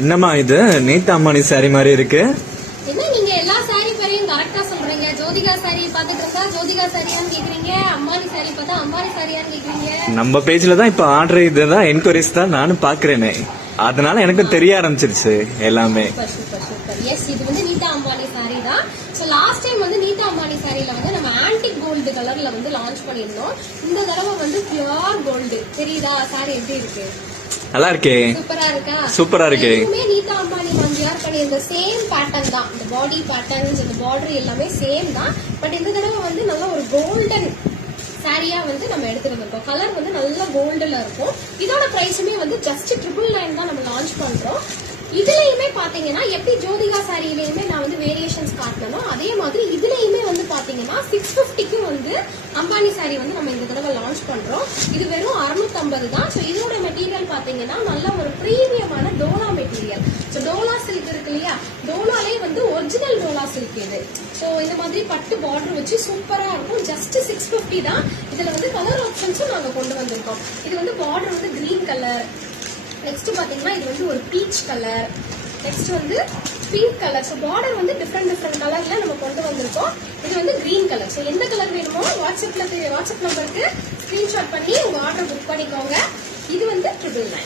என்னம்மா இது நீதா அம்பானி சாரி மாதிரி இருக்கு? என்ன நீங்க எல்லா சாரி பேரையும் கரெக்டா சொல்றீங்க. ஜோதிகா சாரி பாத்துட்டு இருந்தா ஜோதிகா சாரியான்னு கேக்குறீங்க, அம்பானி சாரி பார்த்தா அம்பானி சாரியான்னு கேக்குறீங்க. நம்ம பேஜ்ல தான் இப்ப ஆர்டர் இதுதான் என்கொயரிஸ் தான் நானும் பாக்குறேனே, அதனால எனக்கு தெரிய ஆரம்பிச்சிருச்சு எல்லாமே. எஸ், இது வந்து நீதா அம்பானி சாரி தான். சோ லாஸ்ட் டைம் வந்து நீதா அம்பானி சாரில வந்து நம்ம ஆன்டிக் கோல்டு கலர்ல வந்து லான்ச் பண்ணிருந்தோம். இந்த தடவை வந்து பியூர் கோல்டு. தெரியுதா சாரி எப்படி இருக்கு? நல்லா இருக்கே, சூப்பரா இருக்கா? சூப்பரா இருக்கு. நீதா அம்பானி வியர் பண்ணியிருந்த சேம் பேட்டர்ன் தான். இந்த பாடி பேட்டர்ன்ஸ், இந்த பார்டர் எல்லாமே சேம் தான். பட் இந்த தடவை வந்து நல்ல ஒரு கோல்டன் சாரியா வந்து நம்ம எடுத்துட்டு வந்திருக்கோம். கலர் வந்து நல்ல கோல்டுல இருக்கும். இதோட பிரைஸுமே வந்து ஜஸ்ட் 999 தான் நம்ம லான்ச் பண்றோம். இதுலயுமே பாத்தீங்கன்னா எப்படி ஜோதிகா சாரியிலயுமே நான் வந்து வேரியேஷன்ஸ் காட்டணும், அதே மாதிரி இதுலயுமே வந்து பாத்தீங்கன்னா 650க்கு வந்து அம்பானி சாரி வந்து நம்ம இந்த தடவை லான்ச் பண்றோம். இது வெறும் 650 தான். ஸோ இதோட மெட்டீரியல் பாத்தீங்கன்னா நல்ல ஒரு பிரீமியமான Dola material. So Dola silk இருக்கு இல்லையா, டோலாலே வந்து ஒரிஜினல் டோலா சில்க் இது. ஸோ இந்த மாதிரி பட்டு பார்டர் வச்சு சூப்பரா இருக்கும். ஜஸ்ட் 650 தான். இதுல வந்து கலர் ஆப்ஷன்ஸும் நாங்க கொண்டு வந்திருக்கோம். இது வந்து பார்டர் வந்து கிரீன் கலர், நெக்ஸ்ட் பாத்தீங்கன்னா இது வந்து ஒரு பீச் கலர், நெக்ஸ்ட் வந்து பிங்க் கலர். ஸோ பார்டர் வந்து டிஃப்ரெண்ட் கலர்ல நம்ம கொண்டு வந்திருக்கோம். இது வந்து கிரீன் கலர். ஸோ எந்த கலர் வேணுமோ வாட்ஸ்அப் நம்பருக்கு ஸ்கிரீன்ஷாட் பண்ணி உங்க ஆர்டர் புக் பண்ணிக்கோங்க. இது வந்து 999.